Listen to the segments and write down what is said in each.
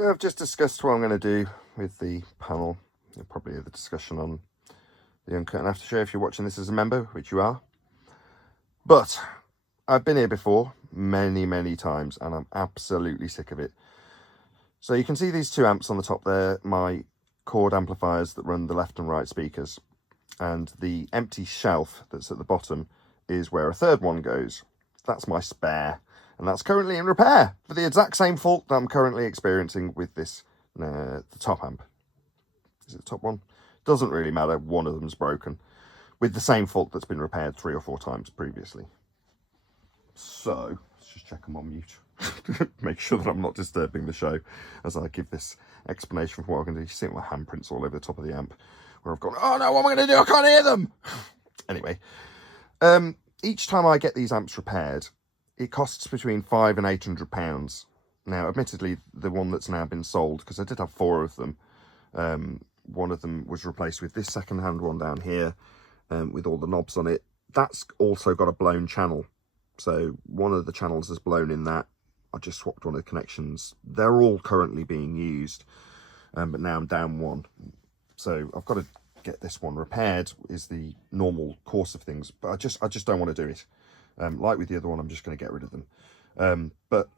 So I've just discussed what I'm going to do with the panel. You'll probably hear the discussion on the Uncut and After Show if you're watching this as a member, which you are. But I've been here before many times and I'm absolutely sick of it. So you can see these two amps on the top there, my chord amplifiers that run the left and right speakers. And the empty shelf that's at the bottom is where a third one goes. That's my spare. And that's currently in repair for the exact same fault that I'm currently experiencing with this, the top amp. Is it the top one? Doesn't really matter. One of them's broken with the same fault that's been repaired 3 or 4 times previously. So let's just check I'm on mute. Make sure that I'm not disturbing the show as I give this explanation for what I'm going to do. You see my handprints all over the top of the amp where I've gone, oh no, what am I going to do? I can't hear them. Anyway, each time I get these amps repaired, it costs between £500 and £800. Now, admittedly, the one that's now been sold, because I did have 4 of them, one of them was replaced with this second-hand one down here with all the knobs on it. That's also got a blown channel. So one of the channels is blown in that. I just swapped one of the connections. They're all currently being used, but now I'm down one. So I've got to get this one repaired is the normal course of things, but I just don't want to do it. Like with the other one, I'm just going to get rid of them. But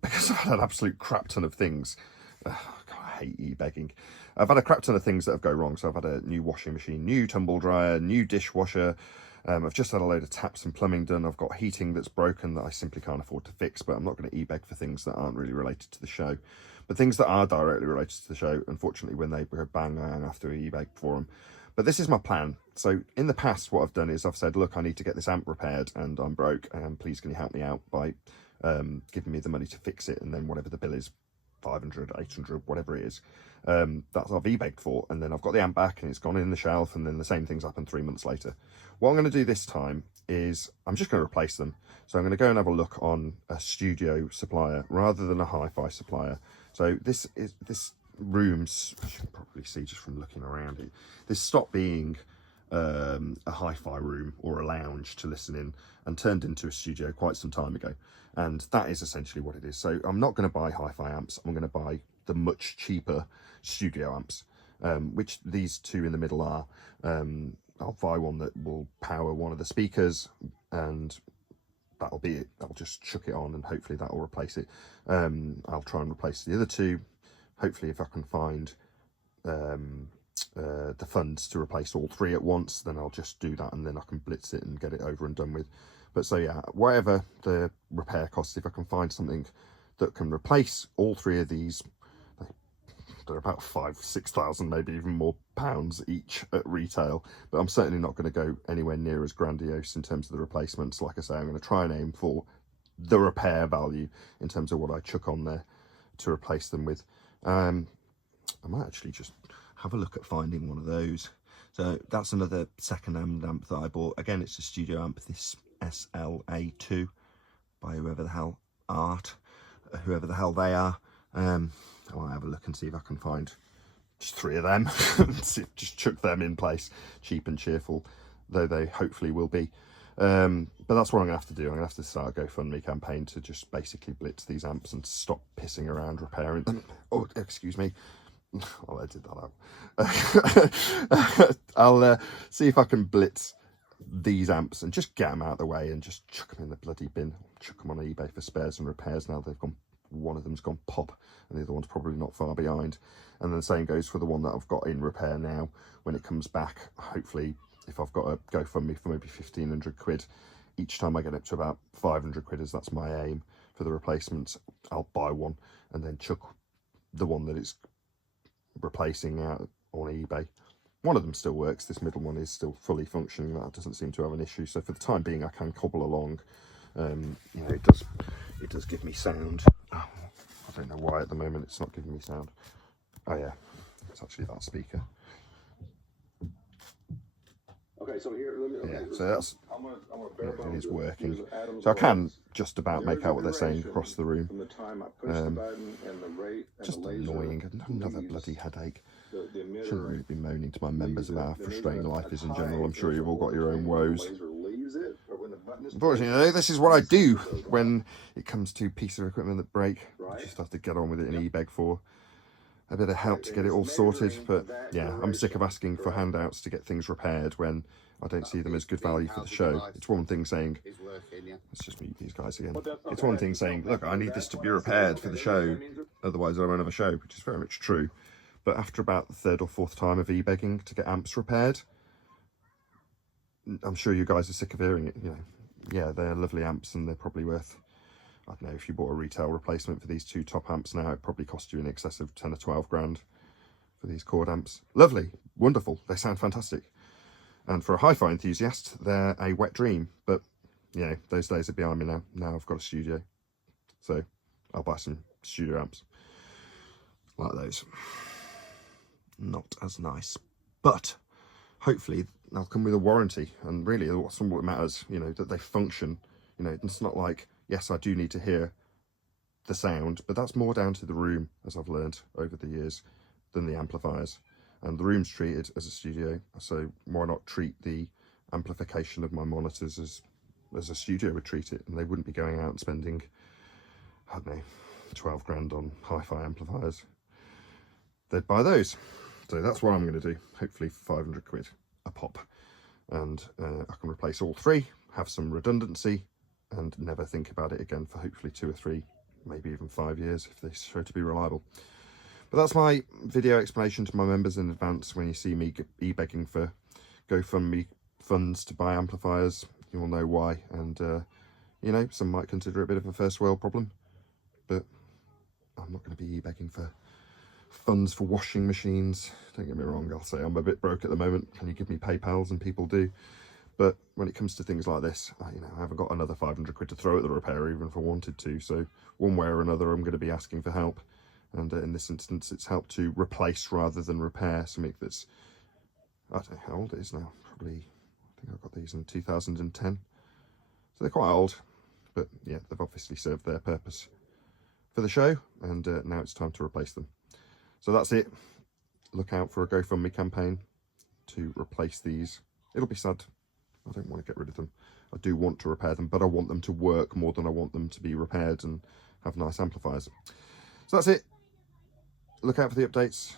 because I've had an absolute crap ton of things, God, I hate e-begging. I've had a crap ton of things that have gone wrong. So I've had a new washing machine, new tumble dryer, new dishwasher. I've just had a load of taps and plumbing done. I've got heating that's broken that I simply can't afford to fix, but I'm not going to e-beg for things that aren't really related to the show. But things that are directly related to the show, unfortunately, when they go bang, I have to e-beg for them. But this is my plan. So in the past, what I've done is I've said, look, I need to get this amp repaired and I'm broke. And please, can you help me out by giving me the money to fix it? And then whatever the bill is, 500, 800, whatever it is, that's I've e-begged for. And then I've got the amp back and it's gone in the shelf. And then the same thing's happened 3 months later. What I'm going to do this time is I'm just going to replace them. So I'm going to go and have a look on a studio supplier rather than a hi-fi supplier. So this room's, as you can probably see just from looking around it, this stopped being a hi-fi room or a lounge to listen in and turned into a studio quite some time ago, and that is essentially what it is. So I'm not going to buy hi-fi amps. I'm going to buy the much cheaper studio amps, which these two in the middle are. I'll buy one that will power one of the speakers and that'll be it. I'll just chuck it on and hopefully that'll replace it. I'll try and replace the other two. Hopefully, if I can find the funds to replace all 3 at once, then I'll just do that and then I can blitz it and get it over and done with. But so yeah, whatever the repair costs, if I can find something that can replace all 3 of these, they're about 5,000-6,000, maybe even more pounds each at retail. But I'm certainly not going to go anywhere near as grandiose in terms of the replacements. Like I say, I'm going to try and aim for the repair value in terms of what I chuck on there to replace them with. I might actually just have a look at finding one of those. So that's another second-hand amp that I bought. Again, it's a studio amp, this SLA2 by whoever the hell they are. I might have a look and see if I can find just 3 of them. Just chuck them in place, cheap and cheerful, though they hopefully will be. But that's what I'm gonna have to do. I'm gonna have to start a GoFundMe campaign to just basically blitz these amps and stop pissing around repairing them. Oh, excuse me. I'll edit that out. I'll see if I can blitz these amps and just get them out of the way and just chuck them in the bloody bin. Chuck them on eBay for spares and repairs. Now they've gone, one of them's gone pop and the other one's probably not far behind. And then the same goes for the one that I've got in repair now. When it comes back, hopefully, if I've got a GoFundMe for maybe 1,500 quid, each time I get up to about 500 quid, as that's my aim for the replacements, I'll buy one and then chuck the one that it's replacing out on eBay. One of them still works. This middle one is still fully functioning. That doesn't seem to have an issue. So for the time being, I can cobble along. You know, it does give me sound. Oh, I don't know why at the moment it's not giving me sound. Oh yeah, it's actually that speaker. Okay, so here, yeah, so that's it is working. So I can just about make out what they're saying across the room. Just annoying. Another bloody headache. Shouldn't really be moaning to my members about how frustrating life is in general. I'm sure you've all got your own woes. Unfortunately, this is what I do when it comes to pieces of equipment that break. just have to get on with it and e-beg for a bit of help to get it all sorted. But yeah, I'm sick of asking for handouts to get things repaired when I don't see them as good value for the show. It's one thing saying, let's just mute these guys again. It's one thing saying, look, I need this to be repaired for the show, otherwise I won't have a show, which is very much true. But after about the third or fourth time of e-begging to get amps repaired, I'm sure you guys are sick of hearing it. You know, yeah, they're lovely amps and they're probably worth, I don't know, if you bought a retail replacement for these two top amps now, it probably cost you in excess of 10 or 12 grand for these Chord amps. Lovely, wonderful, they sound fantastic. And for a hi-fi enthusiast, they're a wet dream. But, you know, those days are behind me now. Now I've got a studio. So I'll buy some studio amps like those. Not as nice. But hopefully they'll come with a warranty. And really, what's what matters, you know, that they function. You know, it's not like, yes, I do need to hear the sound, but that's more down to the room, as I've learned over the years, than the amplifiers. And the room's treated as a studio, so why not treat the amplification of my monitors as a studio would treat it, and they wouldn't be going out and spending, I don't know, 12 grand on hi-fi amplifiers. They'd buy those. So that's what I'm going to do, hopefully for 500 quid a pop. And I can replace all three, have some redundancy, and never think about it again for hopefully 2 or 3, maybe even 5 years if they show to be reliable. But that's my video explanation to my members in advance. When you see me e-begging for GoFundMe funds to buy amplifiers, you'll know why. And, you know, some might consider it a bit of a first world problem, but I'm not going to be e-begging for funds for washing machines. Don't get me wrong, I'll say I'm a bit broke at the moment. Can you give me PayPals? And people do. But when it comes to things like this, you know, I haven't got another 500 quid to throw at the repair, even if I wanted to. So one way or another, I'm going to be asking for help. And in this instance, it's helped to replace rather than repair something that's, I don't know how old it is now. Probably, I think I got these in 2010. So they're quite old. But yeah, they've obviously served their purpose for the show. And now it's time to replace them. So that's it. Look out for a GoFundMe campaign to replace these. It'll be sad. I don't want to get rid of them. I do want to repair them, but I want them to work more than I want them to be repaired and have nice amplifiers. So that's it. Look out for the updates.